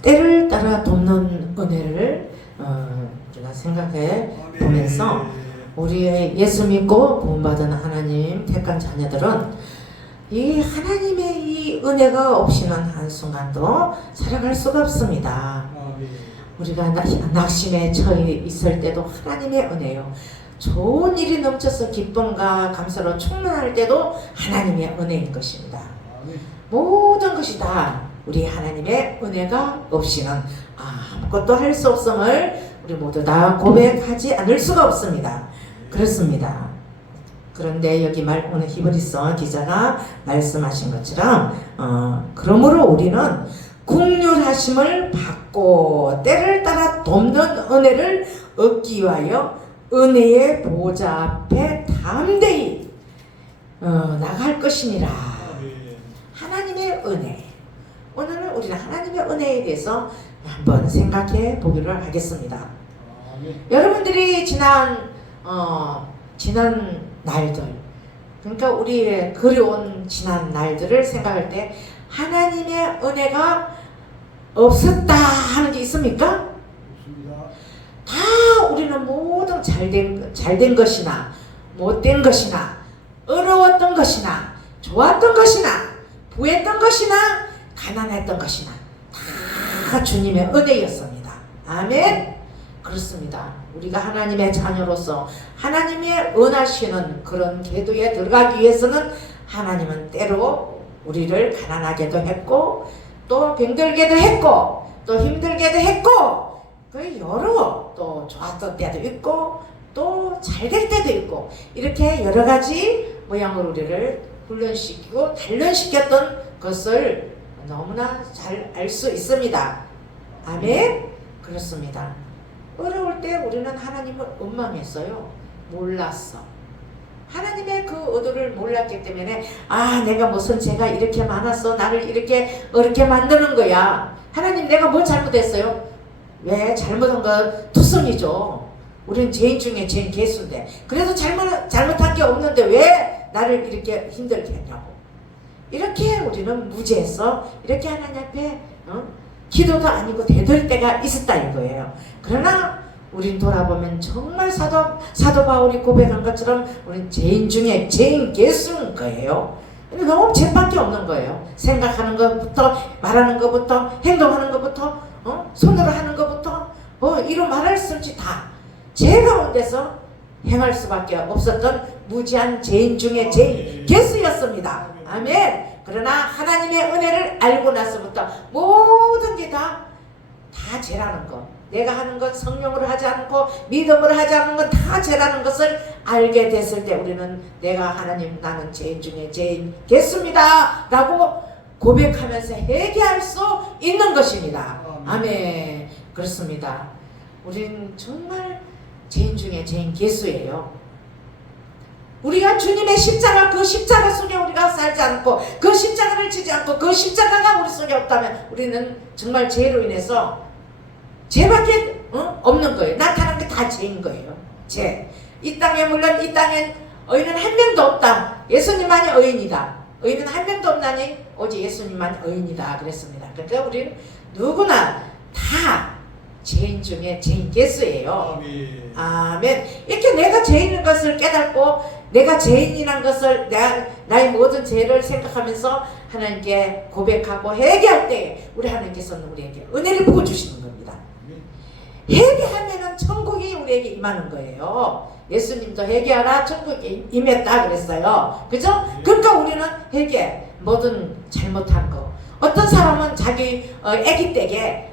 때를 따라 돕는 은혜를 우리가 생각해 보면서 우리의 예수 믿고 구원받은 하나님 택한 자녀들은 이 하나님의 이 은혜가 없이는 한순간도 살아갈 수가 없습니다. 우리가 낙심에 처해 있을 때도 하나님의 은혜요. 좋은 일이 넘쳐서 기쁨과 감사로 충만할 때도 하나님의 은혜인 것입니다. 모든 것이 다 우리 하나님의 은혜가 없이는 아무것도 할 수 없음을 우리 모두 다 고백하지 않을 수가 없습니다. 그렇습니다. 그런데 여기 오늘 히브리서 기자가 말씀하신 것처럼 그러므로 우리는 긍휼하심을 받고 때를 따라 돕는 은혜를 얻기 위하여 은혜의 보좌 앞에 담대히 나갈 것이니라. 하나님의 은혜. 오늘은 우리는 하나님의 은혜에 대해서 한번 생각해 보기를 하겠습니다. 여러분들이 지난 날들, 그러니까 우리의 그리운 지난 날들을 생각할 때 하나님의 은혜가 없었다 하는 게 있습니까? 다 우리는 모든 잘된 것이나 못된 것이나 어려웠던 것이나 좋았던 것이나 부했던 것이나 가난했던 것이나 다 주님의 은혜였습니다. 아멘. 그렇습니다. 우리가 하나님의 자녀로서 하나님의 은하시는 그런 궤도에 들어가기 위해서는 하나님은 때로 우리를 가난하게도 했고 또 병들게도 했고 또 힘들게도 했고 그 여러 또 좋았던 때도 있고 또 잘될 때도 있고 이렇게 여러 가지 모양으로 우리를 훈련시키고 단련시켰던 것을 너무나 잘 알 수 있습니다. 아멘. 그렇습니다. 어려울 때 우리는 하나님을 원망했어요. 몰랐어. 하나님의 그 의도를 몰랐기 때문에 내가 무슨 죄가 이렇게 많았어. 나를 이렇게 어렵게 만드는 거야. 하나님 내가 뭐 잘못했어요? 왜? 잘못한 거 투성이죠. 우리는 죄인 중에 죄인 개수인데 그래도 잘못한 게 없는데 왜 나를 이렇게 힘들게 했냐고. 이렇게 우리는 무죄해서 이렇게 하나님 앞에 기도도 아니고 대들 때가 있었다 이거예요. 그러나 우린 돌아보면 정말 사도 바울이 고백한 것처럼 우린 죄인 중에 죄인 개수인 거예요. 근데 너무 죄밖에 없는 거예요. 생각하는 것부터 말하는 것부터 행동하는 것부터 손으로 하는 것부터 이런 말할 수 없이 다 죄 가운데서 행할 수밖에 없었던 무지한 죄인 중에 죄인 개수였습니다. 아멘. 그러나 하나님의 은혜를 알고 나서부터 모든 게 다 죄라는 것, 내가 하는 건 성령으로 하지 않고 믿음으로 하지 않는 건 다 죄라는 것을 알게 됐을 때 우리는 내가 하나님 나는 죄인 중에 죄인 개수입니다 라고 고백하면서 회개할 수 있는 것입니다. 아멘. 그렇습니다. 우린 정말 죄인 중에 죄인 개수예요. 우리가 주님의 십자가 그 십자가 속에 우리가 살지 않고 그 십자가를 지지 않고 그 십자가가 우리 속에 없다면 우리는 정말 죄로 인해서 죄밖에 없는 거예요. 나타난 게 다 죄인 거예요. 죄. 이 땅에 물론 이 땅엔 의인은 한 명도 없다. 예수님만이 의인이다. 의인은 한 명도 없나니 오직 예수님만 의인이다 그랬습니다. 그러니까 우리는 누구나 다 죄인 중에 죄인 개수예요. 아멘. 이렇게 내가 죄인인 것을 깨닫고 내가 죄인이란 것을 나의 모든 죄를 생각하면서 하나님께 고백하고 회개할 때 우리 하나님께서는 우리에게 은혜를 부어주시는 겁니다. 회개하면은 천국이 우리에게 임하는 거예요. 예수님도 회개하라 천국에 임했다 그랬어요. 그죠? 그러니까 우리는 회개, 모든 잘못한 거. 어떤 사람은 자기 아기 때에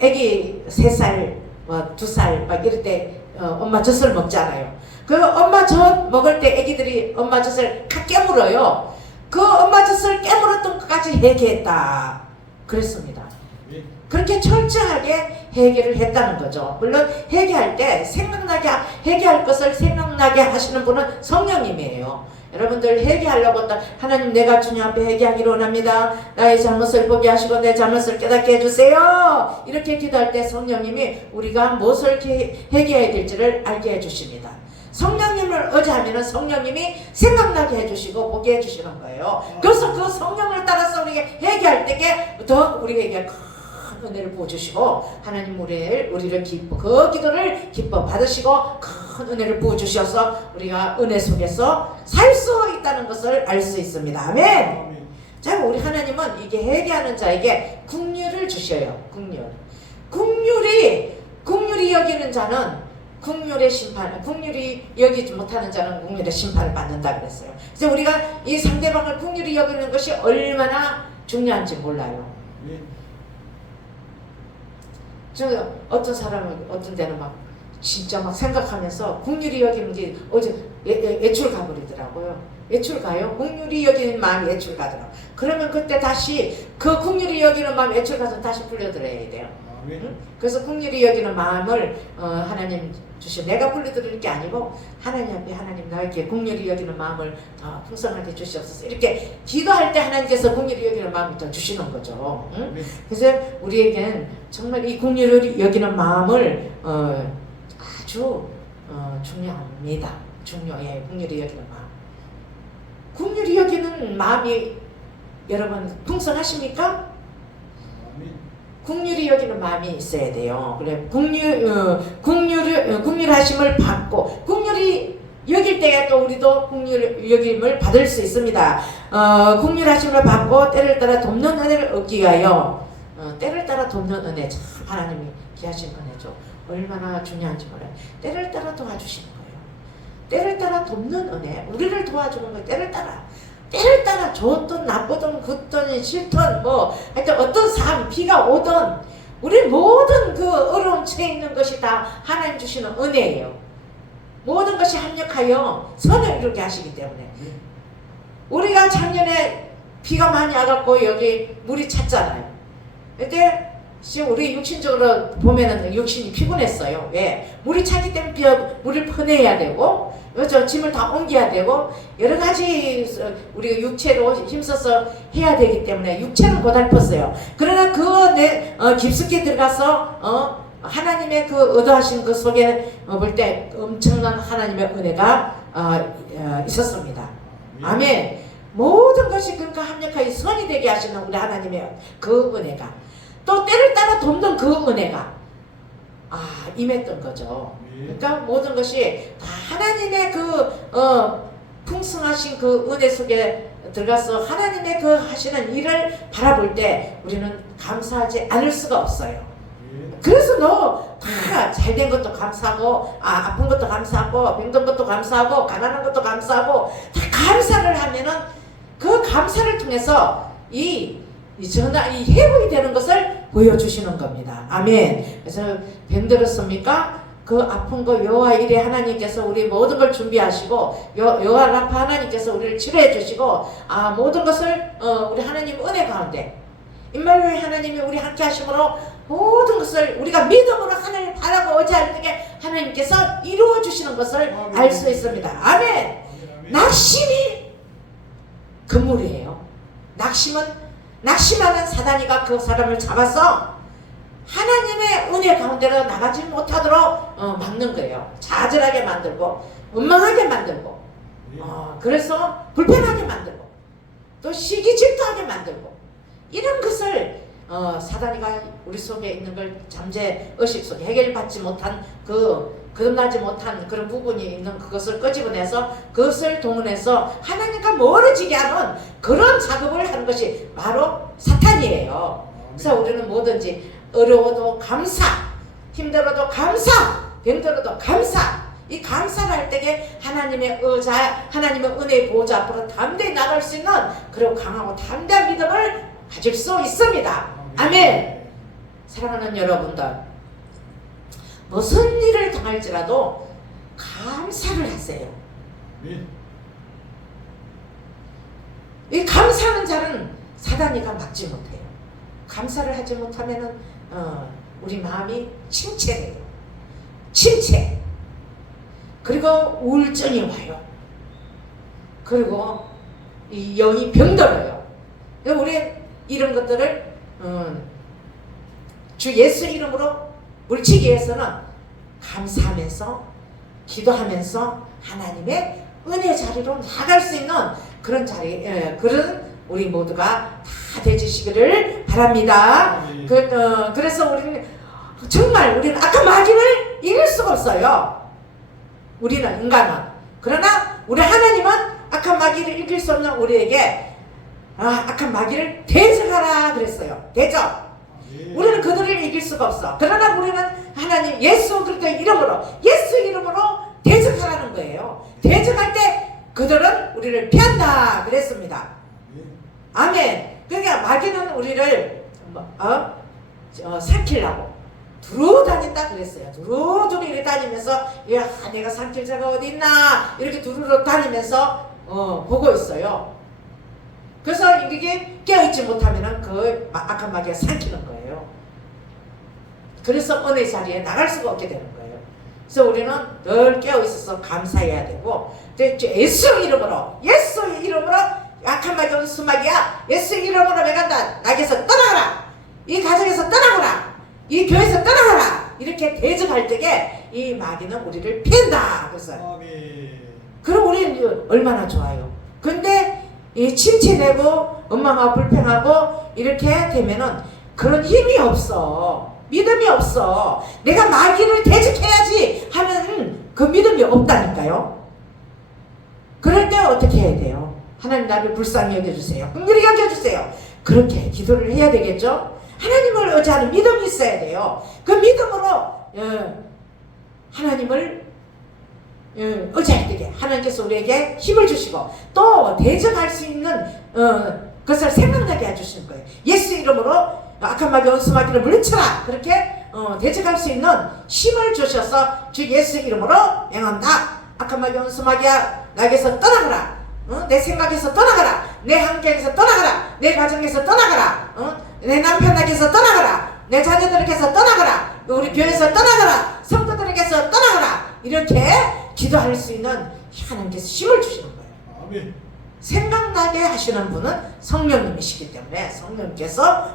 애기 3살, 2살 막 이럴 때 엄마 젖을 먹잖아요. 그 엄마 젖 먹을 때 애기들이 엄마 젖을 다 깨물어요. 그 엄마 젖을 깨물었던 것까지 회개했다 그랬습니다. 그렇게 철저하게 회개를 했다는 거죠. 물론 회개할 때 회개할 것을 생각나게 하시는 분은 성령님이에요. 여러분들 회개하려고 했다. 하나님 내가 주님 앞에 회개하기를 원합니다. 나의 잘못을 보게 하시고 내 잘못을 깨닫게 해주세요. 이렇게 기도할 때 성령님이 우리가 무엇을 회개해야 될지를 알게 해주십니다. 성령님을 의지하면은 성령님이 생각나게 해주시고 보게 해주시는 거예요. 그래서 그 성령을 따라서 우리가 회개할 때에 더 우리에게 큰 은혜를 부어주시고 하나님 우리를 기뻐 그 기도를 기뻐 받으시고 큰 은혜를 부어주셔서 우리가 은혜 속에서 살 수 있다는 것을 알 수 있습니다. 아멘. 자, 우리 하나님은 이게 회개하는 자에게 긍휼을 주셔요. 긍휼이 여기는 자는 긍휼의 심판, 긍휼이 여기지 못하는 자는 긍휼의 심판을 받는다 그랬어요. 그래서 우리가 이 상대방을 긍휼히 여기는 것이 얼마나 중요한지 몰라요. 저 어떤 사람은 어떤 데는 막 진짜 막 생각하면서 긍휼히 여기는 게 어제 애출 가버리더라고요. 애출 가요? 긍휼히 여기는 마음이 애출 가더라고요. 그러면 그때 다시 그 긍휼히 여기는 마음이 애출 가서 다시 불려드려야 돼요. 응? 그래서 긍휼히 여기는 마음을 하나님 주시오. 내가 불러드리는 게 아니고 하나님 앞에 하나님 나에게 긍휼히 여기는 마음을 풍성하게 주시옵소서. 이렇게 기도할 때 하나님께서 긍휼히 여기는 마음을 더 주시는 거죠. 응? 그래서 우리에겐 정말 이 긍휼히 여기는 마음을 아주 중요합니다. 중요해. 긍휼히 여기는 마음. 긍휼히 여기는 마음이 여러분 풍성하십니까? 긍휼히 여기는 마음이 있어야 돼요. 그래 긍휼하심을 받고 긍휼히 여길 때에 또 우리도 긍휼 여김을 받을 수 있습니다. 긍휼하심을 받고 때를 따라 돕는 은혜를 얻기 위하여 때를 따라 돕는 은혜 참 하나님이 귀하신 은혜죠. 얼마나 중요한지 몰라요. 때를 따라 도와주시는 거예요. 때를 따라 돕는 은혜, 우리를 도와주는 거예요. 때를 따라 좋든 나쁘든 굿든 싫든 뭐 하여튼 어떤 삶 비가 오든 우리 모든 그 어려운 처해 있는 것이 다 하나님 주시는 은혜예요. 모든 것이 합력하여 선을 이루게 하시기 때문에 우리가 작년에 비가 많이 와갖고 여기 물이 찼잖아요. 그때 지금 우리 육신적으로 보면은 육신이 피곤했어요. 왜? 물이 차기 때문에 물을 퍼내야 되고, 저 짐을 다 옮겨야 되고, 여러 가지 우리가 육체로 힘써서 해야 되기 때문에 육체는 고달팠어요. 그러나 깊숙이 들어가서 하나님의 그 의도하신 그 속에 볼 때 엄청난 하나님의 은혜가 있었습니다. 아멘. 모든 것이 그러니까 합력하여 선이 되게 하시는 우리 하나님의 그 은혜가 또 때를 따라 돕는 그 은혜가 임했던 거죠. 그러니까 모든 것이 다 하나님의 그 풍성하신 그 은혜 속에 들어가서 하나님의 그 하시는 일을 바라볼 때 우리는 감사하지 않을 수가 없어요. 그래서 너 다 잘된 것도 감사하고 아픈 것도 감사하고 병든 것도 감사하고 가난한 것도 감사하고 다 감사를 하면은 그 감사를 통해서 이 회복이 되는 것을 보여주시는 겁니다. 아멘. 그래서 병들었습니까? 그 아픈 거 여호와 이레 하나님께서 우리 모든 걸 준비하시고 여호와 라파 하나님께서 우리를 치료해 주시고 모든 것을 우리 하나님 은혜 가운데 임마누엘 하나님이 우리 함께 하심으로 모든 것을 우리가 믿음으로 하나님을 바라고 의지할 때 하나님께서 이루어 주시는 것을 알 수 있습니다. 아멘. 낙심이 그물이에요. 낙심하는 사단이가 그 사람을 잡아서 하나님의 은혜 가운데로 나가지 못하도록 막는 거예요. 좌절하게 만들고 원망하게 만들고 그래서 불편하게 만들고 또 시기 질투하게 만들고 이런 것을 사단이가 우리 속에 있는 걸 잠재 의식 속에 해결받지 못한 거듭나지 못한 그런 부분이 있는 그것을 끄집어내서 그것을 동원해서 하나님과 멀어지게 하는 그런 작업을 하는 것이 바로 사탄이에요. 그래서 우리는 뭐든지 어려워도 감사, 힘들어도 감사, 병들어도 감사. 이 감사를 할 때에 하나님의 은혜의 보호자 앞으로 담대히 나갈 수 있는 그리고 강하고 담대한 믿음을 가질 수 있습니다. 아멘. 사랑하는 여러분들, 무슨 일을 당할지라도 감사를 하세요. 이 감사하는 자는 사단이가 막지 못해요. 감사를 하지 못하면은 우리 마음이 침체돼요. 침체. 그리고 우울증이 와요. 그리고 이 영이 병들어요. 우리 이런 것들을 주 예수 이름으로 물치기 위해서는 감사하면서 기도하면서 하나님의 은혜 자리로 나갈 수 있는 그런 자리, 그런 우리 모두가 다 되주시기를 바랍니다. 그래서 우리는 정말 우리는 악한 마귀를 이길 수가 없어요. 우리는 인간은. 그러나 우리 하나님은 악한 마귀를 이길 수 없는 우리에게 악한 마귀를 대적하라 그랬어요. 대적. 우리는 그들을 이길 수가 없어. 그러나 우리는 하나님 예수 그리스도의 이름으로, 예수 이름으로 대적하라는 거예요. 대적할 때 그들은 우리를 피한다 그랬습니다. 아멘. 그러니까 마귀는 우리를 삼키려고 두루 다닌다 그랬어요. 두루두루 이렇게 다니면서 야 내가 삼킬 자가 어디 있나 이렇게 두루두루 다니면서 보고 있어요. 그래서 이게 깨어있지 못하면은 그 악한 마귀가 삼키는 거예요. 그래서 은혜 자리에 나갈 수가 없게 되는 거예요. 그래서 우리는 늘 깨어있어서 감사해야 되고, 예수 이름으로, 예수의 이름으로 악한 마귀 원수마귀야, 예수 이름으로 내가 나에게서 떠나가라, 이 가정에서 떠나가라, 이 교회에서 떠나가라, 이렇게 대적할 때에 이 마귀는 우리를 피한다. 그래서 그럼 우리는 얼마나 좋아요. 근데 이 침체되고 엄마가 불평하고 이렇게 되면은 그런 힘이 없어. 믿음이 없어. 내가 마귀를 대적해야지 하는 그 믿음이 없다니까요. 그럴 때 어떻게 해야 돼요? 하나님 나를 불쌍히 여겨주세요. 긍휼히 여겨주세요. 그렇게 기도를 해야 되겠죠? 하나님을 의지하는 믿음이 있어야 돼요. 그 믿음으로 하나님을 의지할 때에 하나님께서 우리에게 힘을 주시고 또 대적할 수 있는 그것을 생각나게 해주시는 거예요. 예수 이름으로 악한 마귀 원수마귀를 물리쳐라. 그렇게 대적할 수 있는 힘을 주셔서 주 예수 이름으로 명한다. 악한 마귀 원수마귀야 나에게서 떠나가라. 내 생각에서 떠나가라. 내 환경에서 떠나가라. 내 가정에서 떠나가라. 내 남편에게서 떠나가라. 내 자녀들에게서 떠나가라. 우리 교회에서 떠나가라. 성도들에게서 떠나가라. 이렇게 기도할 수 있는 하나님께서 힘을 주시는 거예요. 아멘. 생각나게 하시는 분은 성령님이시기 때문에 성령께서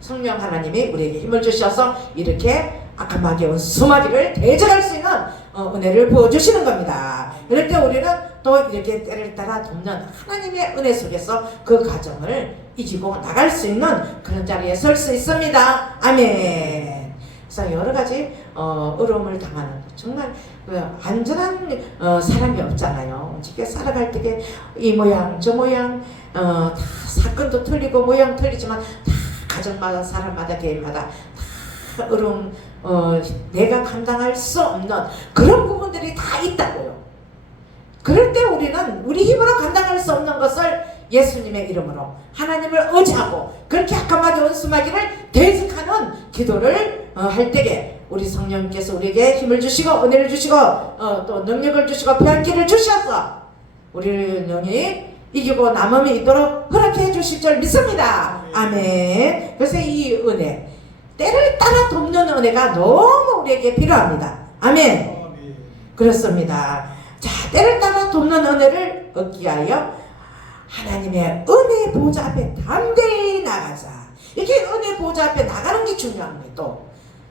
성령 하나님이 우리에게 힘을 주셔서 이렇게 악한 마귀 원수마귀를 대적할 수 있는 은혜를 부어주시는 겁니다. 그럴 때 우리는 또 이렇게 때를 따라 돕는 하나님의 은혜 속에서 그 가정을 이기고 나갈 수 있는 그런 자리에 설 수 있습니다. 아멘. 그래서 여러 가지 어려움을 당하는 정말 안전한 사람이 없잖아요. 어떻게 살아갈 때 이 모양 저 모양 다 사건도 틀리고 모양 틀리지만 다 가정마다 사람마다 개인마다 다 어려움 내가 감당할 수 없는 그런 부분들이 다 있다고요. 그럴 때 우리는 우리 힘으로 감당할 수 없는 것을 예수님의 이름으로 하나님을 의지하고 그렇게 악한 마귀 원수마귀를 대적하는 기도를 할 때에 우리 성령께서 우리에게 힘을 주시고 은혜를 주시고 또 능력을 주시고 평안기를 주셔서 우리를 영이 이기고 남음이 있도록 허락해 주실 줄 믿습니다. 아멘. 그래서 이 은혜 때를 따라 돕는 은혜가 너무 우리에게 필요합니다. 아멘. 그렇습니다. 자, 때를 따라 돕는 은혜를 얻기 위하여 하나님의 은혜 보좌 앞에 담대히 나가자. 이렇게 은혜 보좌 앞에 나가는 게 중요합니다. 또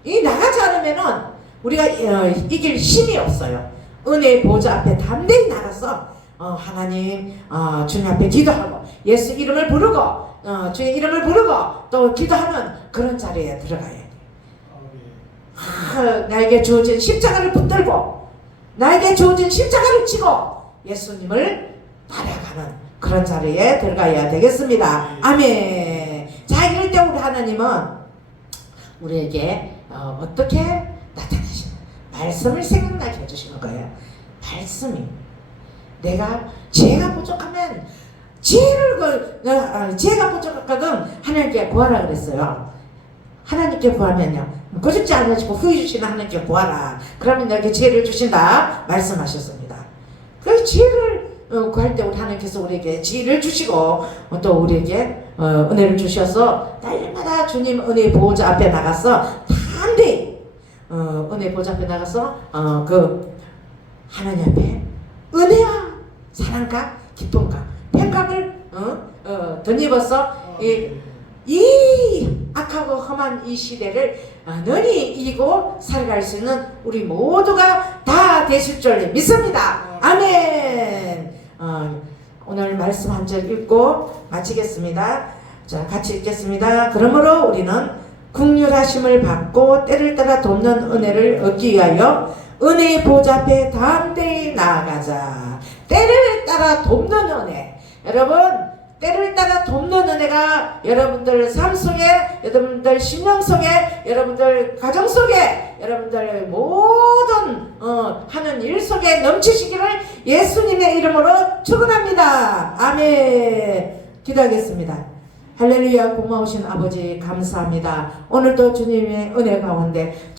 이 나가지 않으면은 우리가 이길 힘이 없어요. 은혜 보좌 앞에 담대히 나가서 하나님 주님 앞에 기도하고 예수 이름을 부르고 주의 이름을 부르고 또 기도하는 그런 자리에 들어가야 돼. 나에게 주어진 십자가를 붙들고 나에게 주어진 십자가를 지고 예수님을 따라가는 그런 자리에 들어가야 되겠습니다. 아멘. 자, 이럴 때 우리 하나님은 우리에게 어떻게 나타나시는 말씀을 생각나게 해주시는 거예요. 말씀이 제가 부족하면 제가 부족하거든 하나님께 구하라 그랬어요. 하나님께 구하면요 거짓지 않으시고 후회 주시는 하나님께 구하라. 그러면 너에게 지혜를 주신다 말씀하셨습니다. 그 지혜를 구할 때 우리 하나님께서 우리에게 지혜를 주시고 또 우리에게 은혜를 주셔서 날마다 주님 은혜 보호자 앞에 나가서 담대히 은혜 보호자 앞에 나가서 그 하나님 앞에 은혜와 사랑과 기쁨과 평강을 덧입어서 이 악한 악하고 험한 이 시대를 능히 이기고 살아갈 수 있는 우리 모두가 다 되실 줄 믿습니다. 아멘. 오늘 말씀 한 절 읽고 마치겠습니다. 자, 같이 읽겠습니다. 그러므로 우리는 긍휼하심을 받고 때를 따라 돕는 은혜를 얻기 위하여 은혜의 보좌 앞에 담대히 나아가자. 때를 따라 돕는 은혜. 여러분, 때를 따라 돕는 은혜가 여러분들 삶 속에, 여러분들 심령 속에, 여러분들 가정 속에, 여러분들 모든 하는 일 속에 넘치시기를 예수님의 이름으로 축원합니다. 아멘. 기도하겠습니다. 할렐루야. 고마우신 아버지 감사합니다. 오늘도 주님의 은혜 가운데